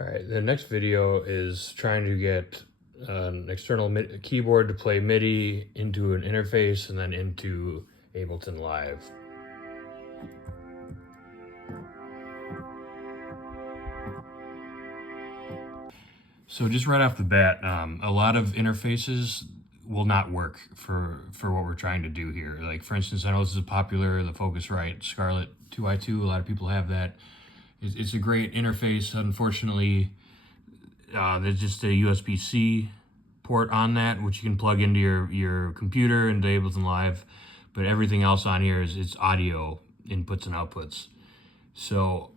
All right, the next video is trying to get an external keyboard to play MIDI into an interface and then into Ableton Live. So just right off the bat, a lot of interfaces will not work for what we're trying to do here. Like for instance, I know this is popular, the Focusrite Scarlett 2i2, a lot of people have that. It's a great interface. Unfortunately, there's just a USB-C port on that, which you can plug into your computer into Ableton Live, but everything else on here is it's audio inputs and outputs. So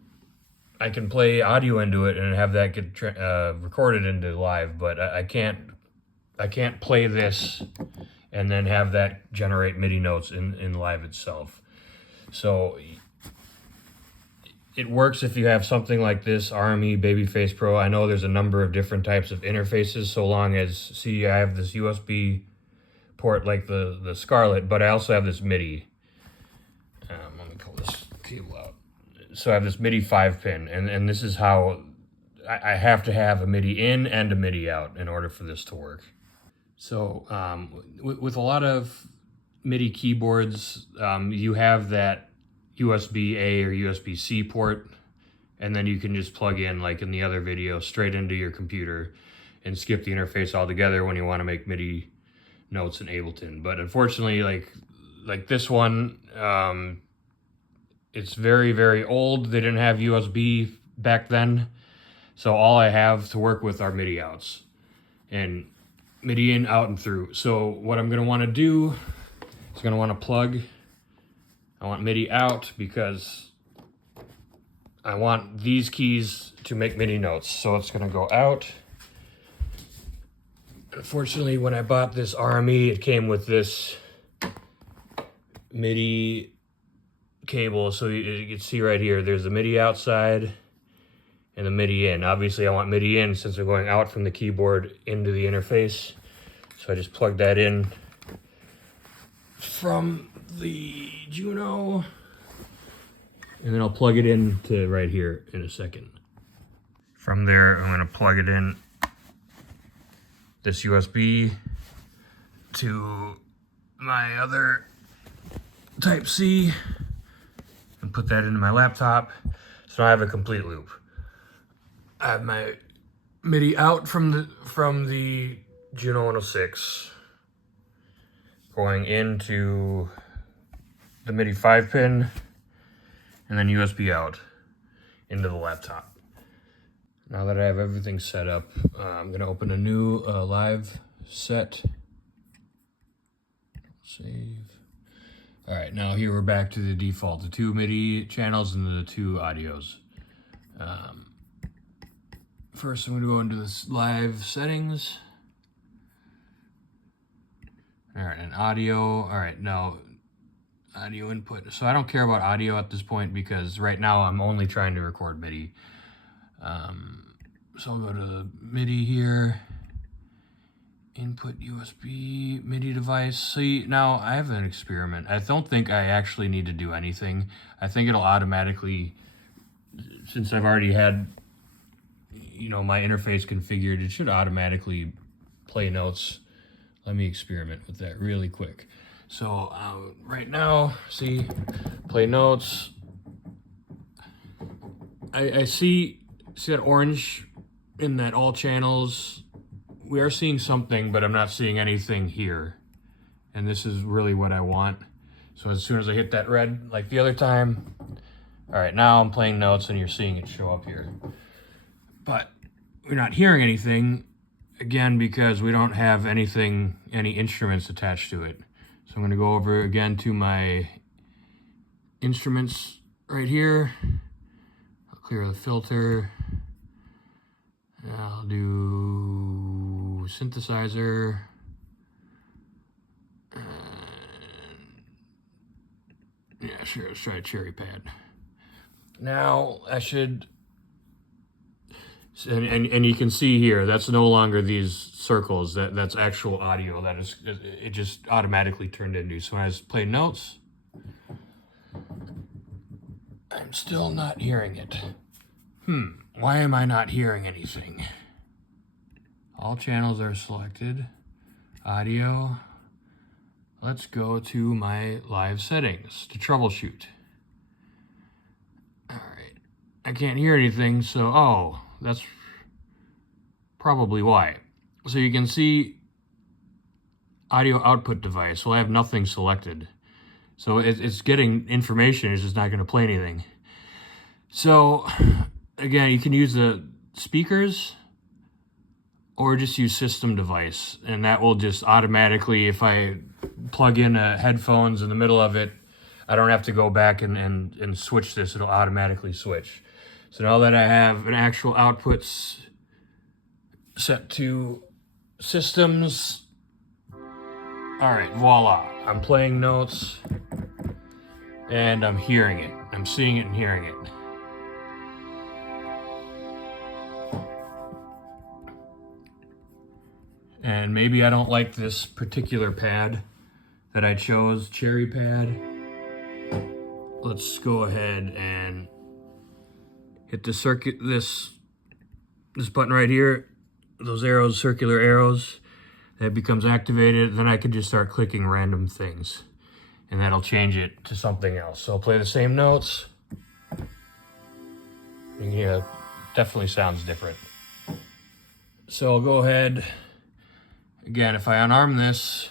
I can play audio into it and have that get recorded into Live, but I can't play this and then have that generate MIDI notes in Live itself. So it works if you have something like this RME Babyface Pro. I know there's a number of different types of interfaces, so long as, see, I have this USB port like the Scarlett, but I also have this MIDI. Let me pull this cable out. So I have this MIDI 5-pin, and this is how I have to have a MIDI in and a MIDI out in order for this to work. So with a lot of MIDI keyboards, you have that USB-A or USB-C port, and then you can just plug in, like in the other video, straight into your computer and skip the interface altogether when you want to make MIDI notes in Ableton. But unfortunately, like this one, it's very, very old. They didn't have USB back then, so all I have to work with are MIDI outs and MIDI in, out, and through. So what I'm going to want to do is going to want to plug. I want MIDI out because I want these keys to make MIDI notes. So it's going to go out. Unfortunately, when I bought this RME, it came with this MIDI cable. So you can see right here, there's the MIDI outside and the MIDI in. Obviously, I want MIDI in since we're going out from the keyboard into the interface. So I just plug that in from the Juno, and then I'll plug it into right here in a second. From there, I'm going to plug it in this USB to my other Type-C and put that into my laptop. So now I have a complete loop. I have my MIDI out from the Juno 106 going into the MIDI 5-pin, and then USB out into the laptop. Now that I have everything set up, I'm going to open a new live set. Save. All right, now here we're back to the default, the 2 MIDI channels and the 2 audios. First, I'm going to go into this live settings. All right, and audio. All right, now audio input. So I don't care about audio at this point because right now I'm only trying to record MIDI. So I'll go to the MIDI here. Input USB MIDI device. See, now I have an experiment. I don't think I actually need to do anything. I think it'll automatically, since I've already had, my interface configured, it should automatically play notes. Let me experiment with that really quick. So right now, see, play notes. I see that orange in that all channels. We are seeing something, but I'm not seeing anything here. And this is really what I want. So as soon as I hit that red, like the other time, all right, now I'm playing notes and you're seeing it show up here. But we're not hearing anything, again, because we don't have any instruments attached to it. So I'm gonna go over again to my instruments right here. I'll clear the filter. I'll do synthesizer. Yeah, sure, let's try a cherry pad. Now I should, and you can see here, that's no longer these circles, that's actual audio, it just automatically turned into. So when I play notes, I'm still not hearing it. Why am I not hearing anything? All channels are selected. Audio. Let's go to my live settings to troubleshoot. All right. I can't hear anything, so, oh, that's probably why. So you can see audio output device. Well, I have nothing selected. So it's getting information, it's just not going to play anything. So, again, you can use the speakers or just use system device. And that will just automatically, if I plug in headphones in the middle of it, I don't have to go back and switch this. It'll automatically switch. So now that I have an actual outputs set to systems, all right, voila. I'm playing notes and I'm hearing it. I'm seeing it and hearing it. And maybe I don't like this particular pad that I chose, cherry pad. Let's go ahead and hit the circuit, this button right here, those arrows, circular arrows. That becomes activated, then I can just start clicking random things and that'll change it to something else. So I'll play the same notes. Yeah, definitely sounds different. So I'll go ahead, again, if I unarm this,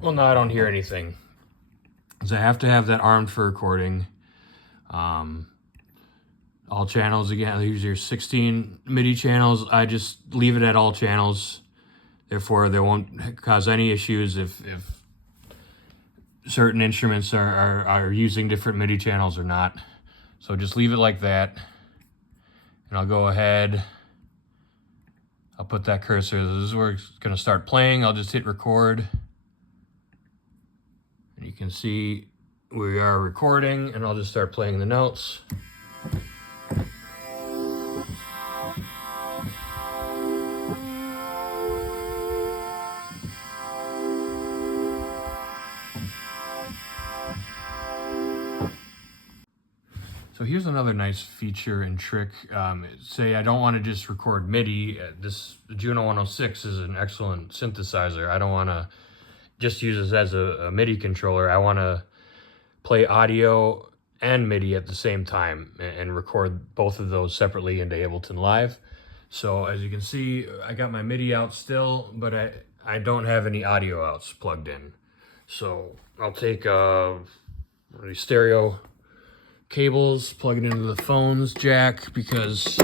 well, no, I don't hear anything. Because I have to have that armed for recording. All channels, again, these are 16 MIDI channels. I just leave it at all channels. Therefore, there won't cause any issues if certain instruments are using different MIDI channels or not. So just leave it like that. And I'll go ahead. I'll put that cursor. This is where it's going to start playing. I'll just hit record. And you can see we are recording, and I'll just start playing the notes. So here's another nice feature and trick. Say I don't want to just record MIDI. This Juno 106 is an excellent synthesizer. I don't want to just use this as a MIDI controller. I want to play audio and MIDI at the same time and record both of those separately into Ableton Live. So as you can see, I got my MIDI out still, but I don't have any audio outs plugged in. So I'll take these stereo cables, plug it into the phone's jack, because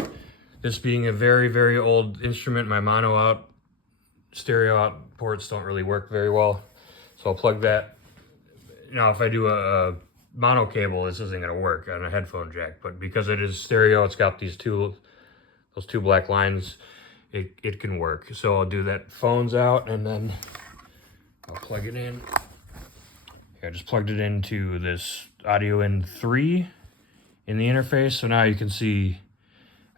this being a very, very old instrument, my mono out, stereo out ports don't really work very well. So I'll plug that. Now, if I do a mono cable, this isn't gonna work on a headphone jack, but because it is stereo, it's got those two black lines, it can work. So I'll do that phone's out, and then I'll plug it in. I just plugged it into this audio in 3 in the interface. So now you can see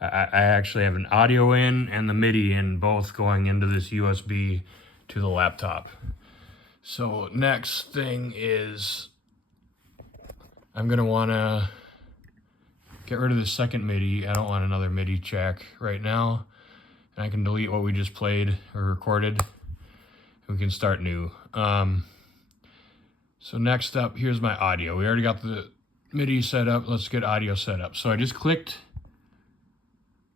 I actually have an audio in and the MIDI in, both going into this USB to the laptop. So next thing is I'm gonna wanna get rid of the second MIDI. I don't want another MIDI jack right now. And I can delete what we just played or recorded. We can start new. So next up, here's my audio. We already got the MIDI set up. Let's get audio set up. So I just clicked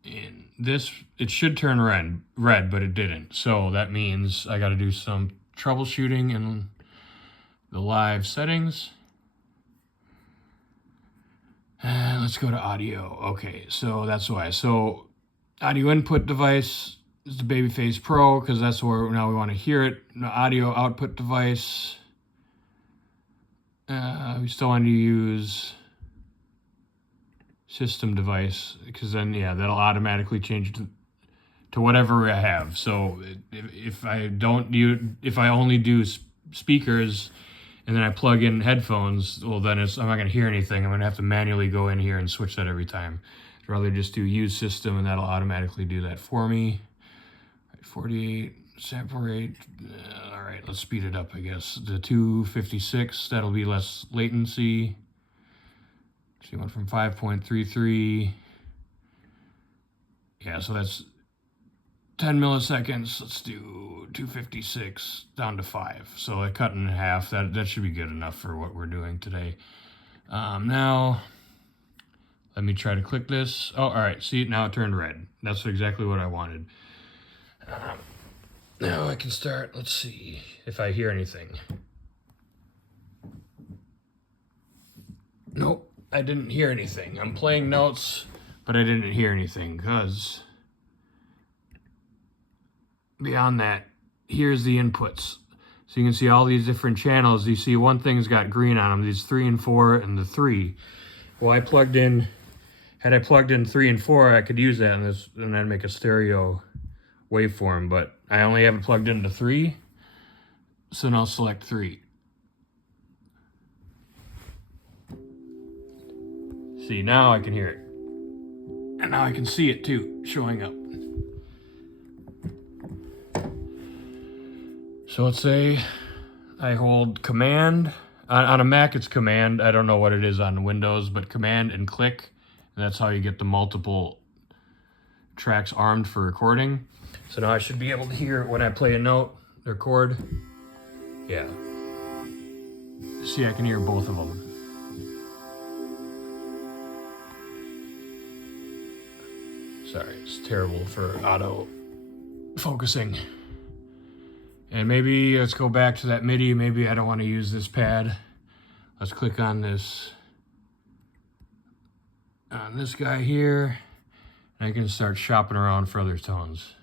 in this. It should turn red, but it didn't. So that means I got to do some troubleshooting in the live settings. And let's go to audio. Okay, so that's why. So audio input device is the Babyface Pro, because that's where now we want to hear it. The audio output device. We still want to use system device, because then, yeah, that'll automatically change to whatever I have. So if I only do speakers and then I plug in headphones, well, then I'm not going to hear anything. I'm going to have to manually go in here and switch that every time. I'd rather just do use system, and that'll automatically do that for me. 48. Sample rate, all right, let's speed it up, I guess. The 256, that'll be less latency. So you went from 5.33 Yeah, so that's 10 milliseconds. Let's do 256 down to 5. So I cut in half. That should be good enough for what we're doing today. Now, let me try to click this. Oh, all right. See, now it turned red. That's exactly what I wanted. Now I can start. Let's see if I hear anything. Nope, I didn't hear anything. I'm playing notes, but I didn't hear anything because beyond that, here's the inputs. So you can see all these different channels. You see one thing's got green on them, these 3 and 4 and the 3. Well, had I plugged in 3 and 4, I could use that in this and then make a stereo waveform, but I only have it plugged into 3. So now select 3. See, now I can hear it. And now I can see it too, showing up. So let's say I hold Command. On a Mac, it's Command. I don't know what it is on Windows, but Command and click. And that's how you get the multiple tracks armed for recording. So now I should be able to hear when I play a note, the chord. Yeah. See, I can hear both of them. Sorry, it's terrible for auto focusing. And maybe let's go back to that MIDI. Maybe I don't want to use this pad. Let's click on this guy here. And I can start shopping around for other tones.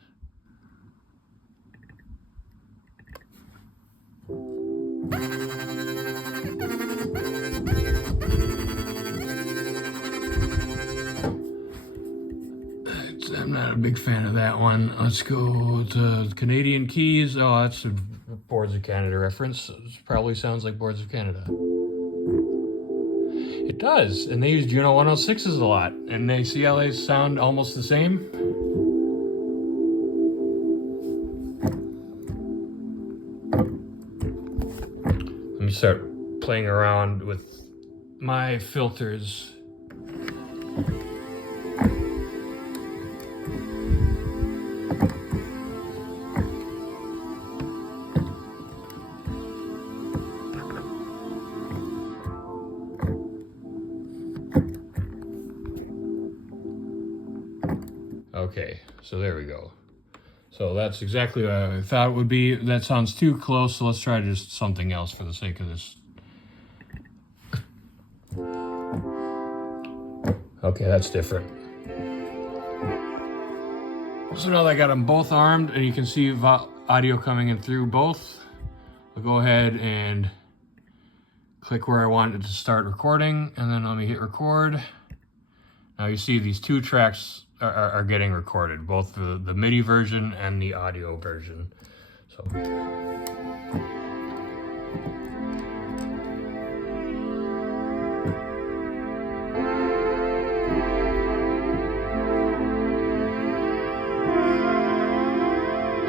I'm not a big fan of that one. Let's go to Canadian keys. Oh, that's a Boards of Canada reference. It probably sounds like Boards of Canada. It does, and they use Juno 106s a lot. And they see how they sound almost the same. Let me start playing around with my filters. Okay, so there we go. So that's exactly what I thought it would be. That sounds too close, so let's try just something else for the sake of this. Okay, that's different. So now that I got them both armed, and you can see audio coming in through both, I'll go ahead and click where I want it to start recording, and then let me hit record. Now you see these two tracks are getting recorded, both the MIDI version and the audio version. So.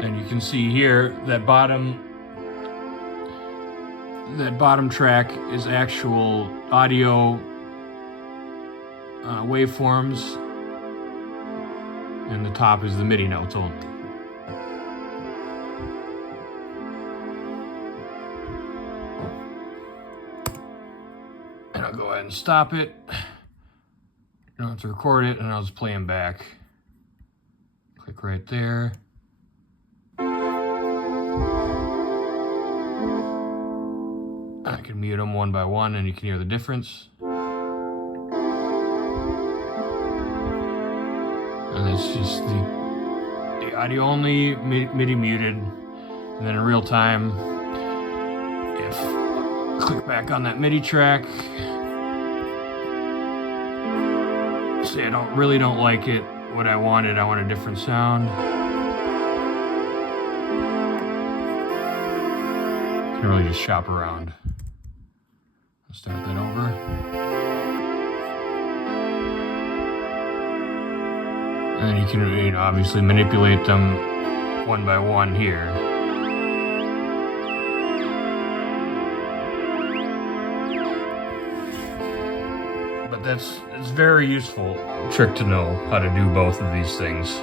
And you can see here that bottom track is actual audio waveforms, and the top is the MIDI notes only. And I'll go ahead and stop it. I don't have to record it, and I'll just play them back. Click right there. I can mute them one by one, and you can hear the difference. And it's just the audio only, MIDI muted, and then in real time, if I click back on that MIDI track, say I really don't like it, what I want a different sound. You can really just shop around. I'll start that over. And then you can obviously manipulate them one by one here. But it's very useful trick to know how to do both of these things.